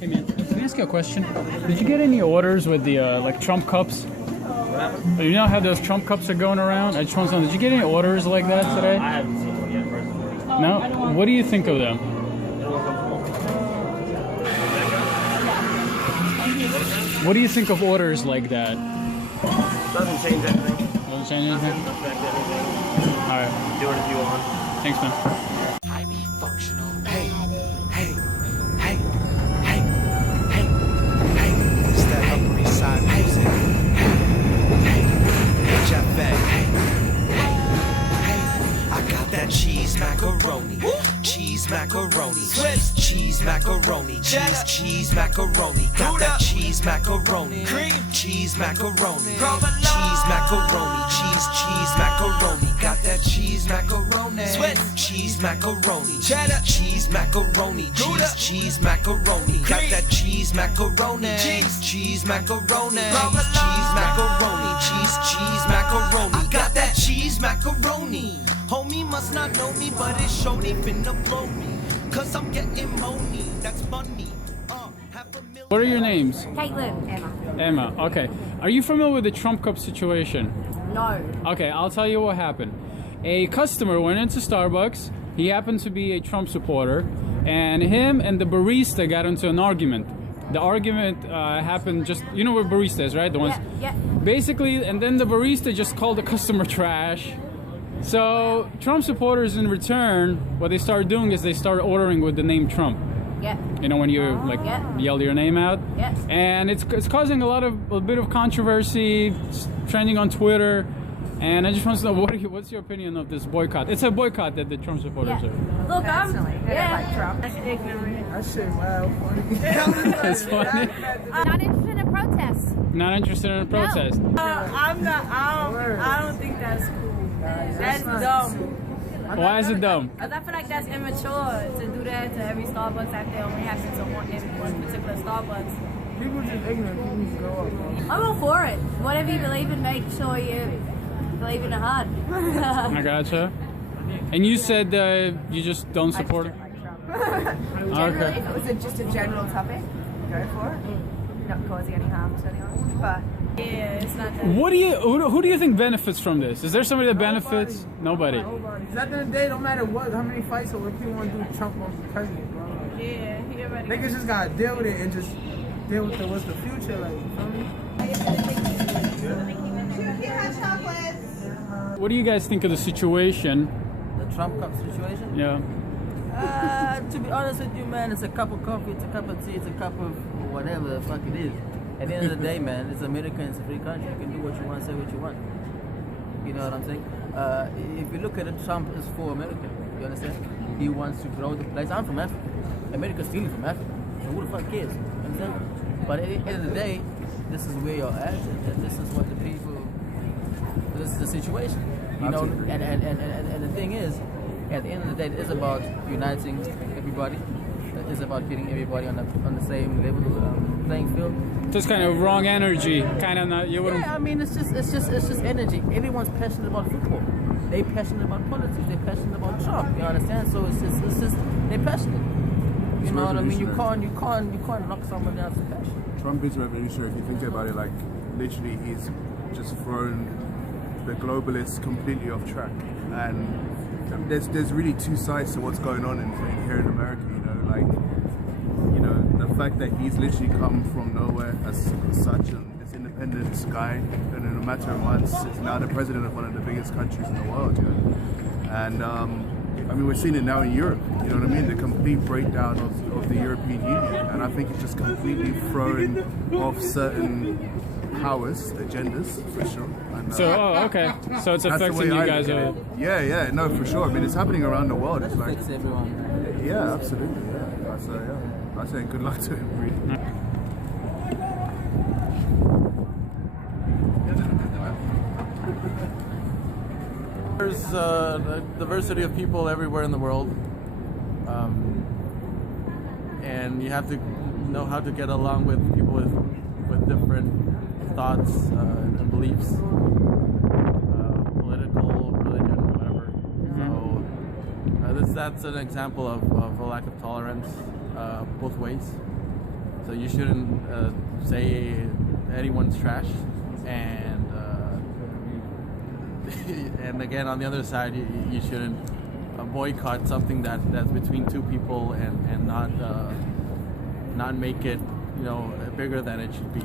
Hey man, can I ask you a question? Did you get any orders with the like Trump cups? You know how those Trump cups are going around? I just want to know, did you get any orders like that today? I haven't seen one yet personally. No? What do you think of them? What do you think of orders like that? Doesn't change anything. Doesn't change anything? Doesn't affect anything. Alright. Do it if you want. Thanks, man. I be functional. Hey, hey, hey, hey, hey, hey. It's that Upper East Side music. Hey, hey, hey, Jeff Hey, hey, hey. I got that cheese macaroni. Cheese macaroni. Cheese macaroni. Cheese macaroni. Got that cheese macaroni. Cheese macaroni. Cheese macaroni. Cheese macaroni. Got that cheese macaroni. Cheese macaroni. Cheese macaroni. Cheese macaroni. Got that cheese macaroni. Cheese macaroni. Cheese macaroni. Cheese macaroni. Got that cheese macaroni. Homie must not know me, but it's shorty finna blow me. Cause I'm getting money, that's money. What are your names? Caitlin. Emma. Emma, okay. Are you familiar with the Trump Cup situation? No. Okay, I'll tell you what happened. A customer went into Starbucks. He happened to be a Trump supporter, and him and the barista got into an argument. The argument happened just, you know what barista is, right? The ones. Yeah. Basically, and then the barista just called the customer trash. So Trump supporters, in return, what they started doing is they started ordering with the name Trump. Yeah. You know, when you like yell your name out. Yes. And it's causing a bit of controversy. It's trending on Twitter. And I just want to know, what's your opinion of this boycott? It's a boycott that the Trump supporters are. Look, Like Trump. That's ignorant. That shit wild funny. That's funny. Not interested in protests. Not interested in a protest. I'm not. I don't think that's cool. That's dumb. Why is it dumb? Because I feel like that's immature to do that to every Starbucks out there. Only happens to one particular Starbucks. People just ignorant. People need to grow up, bro. I'm all for it. Whatever you believe in, make sure you believe in it hard. I gotcha. And you said you just don't support it? Generally, Okay. if it was just a general topic, go for it. Not causing any harm to anyone. But Yeah, it's not that. Who do you think benefits from this? Is there somebody that benefits? Nobody. nobody. 'Cause at the end of the day, no matter what, how many fights or what people want to do, Trump wants to be president, bro. Yeah, he already. Niggas just gotta deal with it and just deal with what's the future, like, you feel me? What do you guys think of the situation? The Trump Cup situation? Yeah. To be honest with you, man, it's a cup of coffee, it's a cup of tea, it's a cup of whatever the fuck it is. At the end of the day, man, it's America, it's a free country. You can do what you want, say what you want. You know what I'm saying? If you look at it, Trump is for America. You understand? He wants to grow the place. I'm from Africa. America's stealing from Africa. So who the fuck cares? You understand? But at the end of the day, this is where you're at, and this is what the people. This is the situation. You know, and the thing is, at the end of the day, it is about uniting everybody. It is about getting everybody on the same level playing field. Just kind of wrong energy. Kind of not. You wouldn't. Yeah, I mean, it's just energy. Everyone's passionate about football. They're passionate about politics. They're passionate about Trump. You understand? So it's just they're passionate. You know what I mean? You can't knock someone else's passion. Trump is revolutionary if you think about it. Like, literally, he's just thrown the globalists completely off track. And there's really two sides to what's going on in here in America. The fact that he's literally come from nowhere as such this independent guy, and in a matter of months is now the president of one of the biggest countries in the world. You know? And I mean, we're seeing it now in Europe. You know what I mean? The complete breakdown of the European Union, and I think it's just completely throwing off certain powers, agendas, for sure. And, Okay. So it's affecting you guys. Yeah, no, for sure. I mean, it's happening around the world. It's like, Affects everyone. yeah, absolutely. Yeah, I say good luck to him. Really. There's a diversity of people everywhere in the world, and you have to know how to get along with people with different thoughts and beliefs, political, religion, whatever. So that's an example of a lack of tolerance both ways. So you shouldn't say anyone's trash, and and again on the other side, you shouldn't boycott something that's between two people and not make it, you know, bigger than it should be.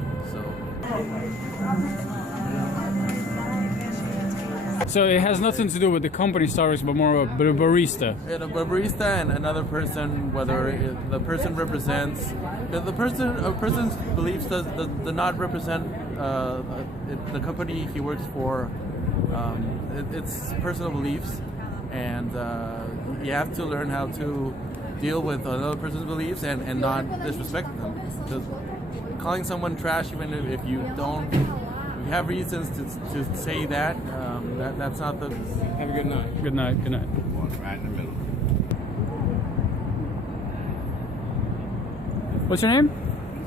So it has nothing to do with the company Starbucks, but more of a barista. And a barista and another person, whether the person represents a person's beliefs does not represent the company he works for. It's personal beliefs, and you have to learn how to deal with another person's beliefs and not disrespect them. Because calling someone trash, even if you have reasons to say that, that's not the. Have a good night. Good night. Good night. Right in the middle. What's your name?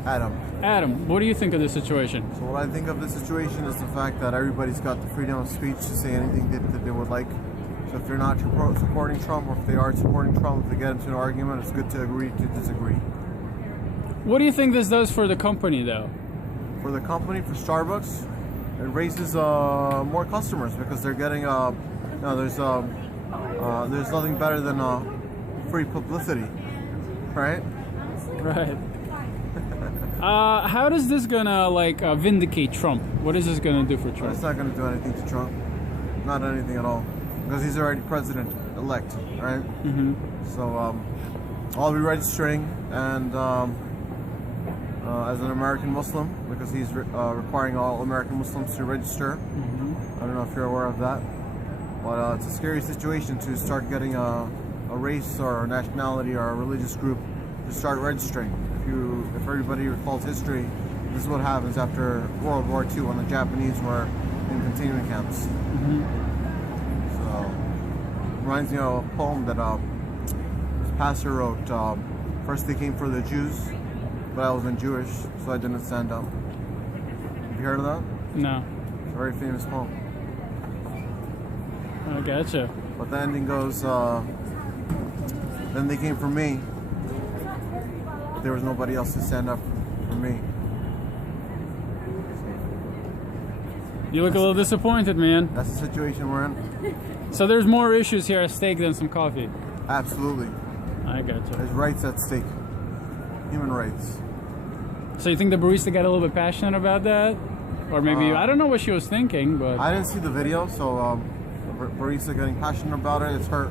Adam. Adam. What do you think of this situation? So what I think of the situation is the fact that everybody's got the freedom of speech to say anything that they would like. So if they're not supporting Trump, or if they are supporting Trump, if they get into an argument, it's good to agree to disagree. What do you think this does for the company, though? For the company, for Starbucks, it raises more customers because they're getting there's nothing better than free publicity, right? Right. How is this gonna vindicate Trump? What is this gonna do for Trump? It's not going to do anything to Trump, not anything at all, because he's already president-elect, right? Mm-hmm. So I'll be registering, and as an American Muslim, because he's requiring all American Muslims to register. I don't know if you're aware of that, but it's a scary situation to start getting a race or a nationality or a religious group to start registering. If everybody recalls history, this is what happens after World War II when the Japanese were in containment camps. So reminds me of a poem that this pastor wrote. First they came for the Jews, but I wasn't Jewish, so I didn't stand up. Have you heard of that? No. It's a very famous poem. I gotcha. But the ending goes, then they came for me, but there was nobody else to stand up for me. You look a little disappointed, man. That's the situation we're in. So there's more issues here at stake than some coffee. Absolutely. I gotcha. There's rights at stake. Human rights. So you think the barista got a little bit passionate about that? Or maybe, I don't know what she was thinking, but... I didn't see the video, so the barista getting passionate about it. It's her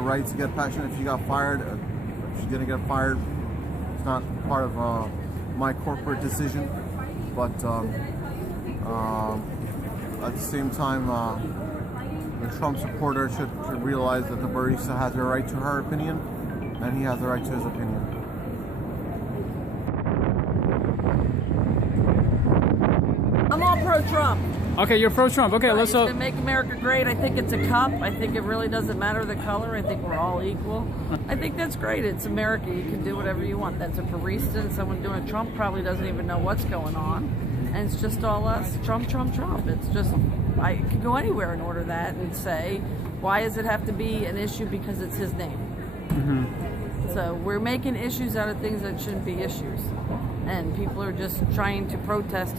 right to get passionate. If she got fired, if she didn't get fired, it's not part of my corporate decision. But at the same time, the Trump supporter should realize that the barista has a right to her opinion, and he has a right to his opinion. I'm all pro-Trump. Okay, you're pro-Trump. Okay, let's... To make America great, I think it's a cup. I think it really doesn't matter the color. I think we're all equal. I think that's great. It's America. You can do whatever you want. That's a barista, and someone doing Trump probably doesn't even know what's going on. And it's just all us. Trump, Trump, Trump. It's just... I could go anywhere and order that and say, why does it have to be an issue because it's his name? So we're making issues out of things that shouldn't be issues. And people are just trying to protest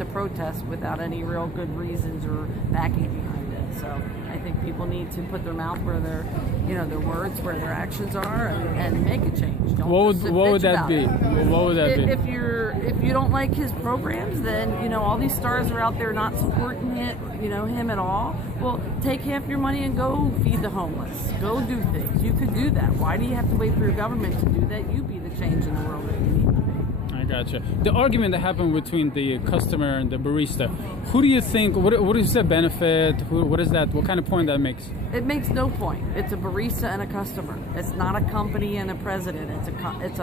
without any real good reasons or backing behind it. So I think people need to put their mouth where their words, where their actions are, and make a change. Don't what would that be? What would that be? If you don't like his programs, then all these stars are out there not supporting it, him at all. Well, take half your money and go feed the homeless. Go do things. You could do that. Why do you have to wait for your government to do that? You be the change in the world that you need to be. I gotcha. The argument that happened between the customer and the barista, who do you think, what is the benefit? What is that? What kind of point that makes? It makes no point. It's a barista and a customer. It's not a company and a president. It's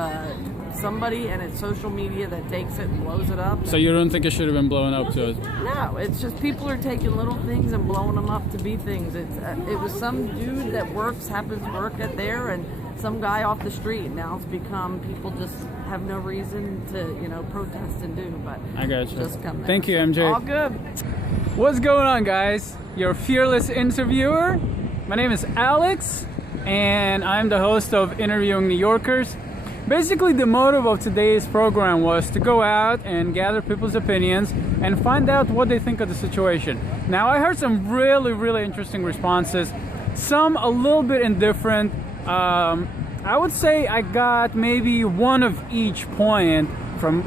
somebody and it's social media that takes it and blows it up. So you don't think it should have been blown up to us? No, it's just people are taking little things and blowing them up to be things. It was some dude that happens to work at there, and some guy off the street. Now it's become people just have no reason to protest and do. But I got you. Just come there. Thank you, MJ. All good. What's going on, guys? Your fearless interviewer. My name is Alex, and I'm the host of Interviewing New Yorkers. basically the motive of today's program was to go out and gather people's opinions and find out what they think of the situation. Now, I heard some really interesting responses, some a little bit indifferent. I would say I got maybe one of each point from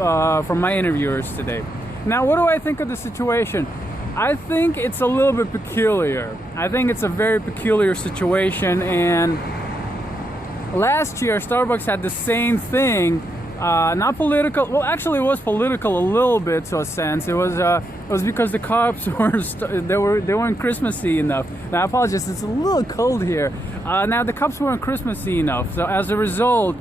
my interviewers today. Now, what do I think of the situation? I think it's a little bit peculiar. I think it's a very peculiar situation, and last year Starbucks had the same thing. Not political. Well, actually, it was political a little bit, to a sense. It was because the cops they weren't Christmassy enough. Now, I apologize. It's a little cold here. Now, the cops weren't Christmassy enough, so as a result,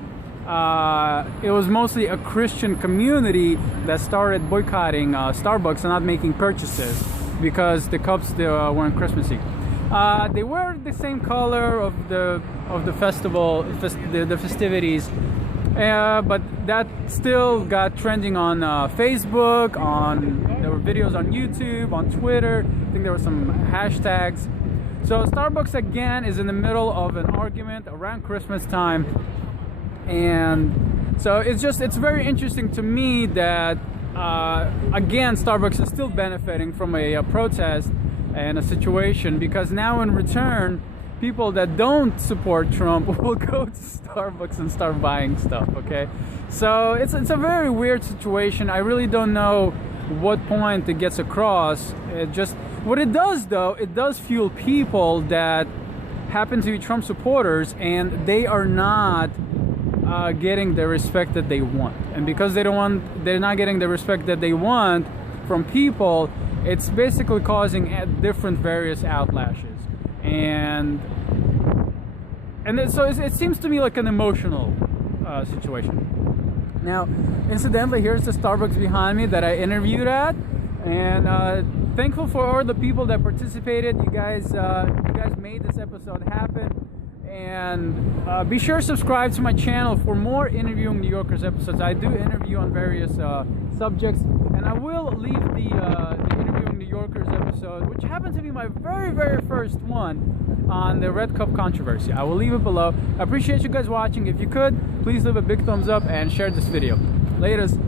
it was mostly a Christian community that started boycotting Starbucks and not making purchases because the cups weren't Christmassy. They were the same color of the festival, the festivities, but that still got trending on Facebook. There were videos on YouTube, on Twitter. I think there were some hashtags. So Starbucks again is in the middle of an argument around Christmas time. And so it's very interesting to me that again Starbucks is still benefiting from a protest and a situation, because now in return people that don't support Trump will go to Starbucks and start buying stuff. Okay, so it's a very weird situation. I really don't know what point it gets across. What it does though, it does fuel people that happen to be Trump supporters and they are not getting the respect that they want, and because they're not getting the respect that they want from people, it's basically causing different various outlashes, and so it seems to me like an emotional situation. Now, incidentally, here's the Starbucks behind me that I interviewed at, and thankful for all the people that participated. You guys made this episode happen. And be sure to subscribe to my channel for more Interviewing New Yorkers episodes. I do interview on various subjects, and I will leave the Interviewing New Yorkers episode, which happened to be my very first one, on the Red Cup controversy. I will leave it below. I appreciate you guys watching. If you could, please leave a big thumbs up and share this video. Laters.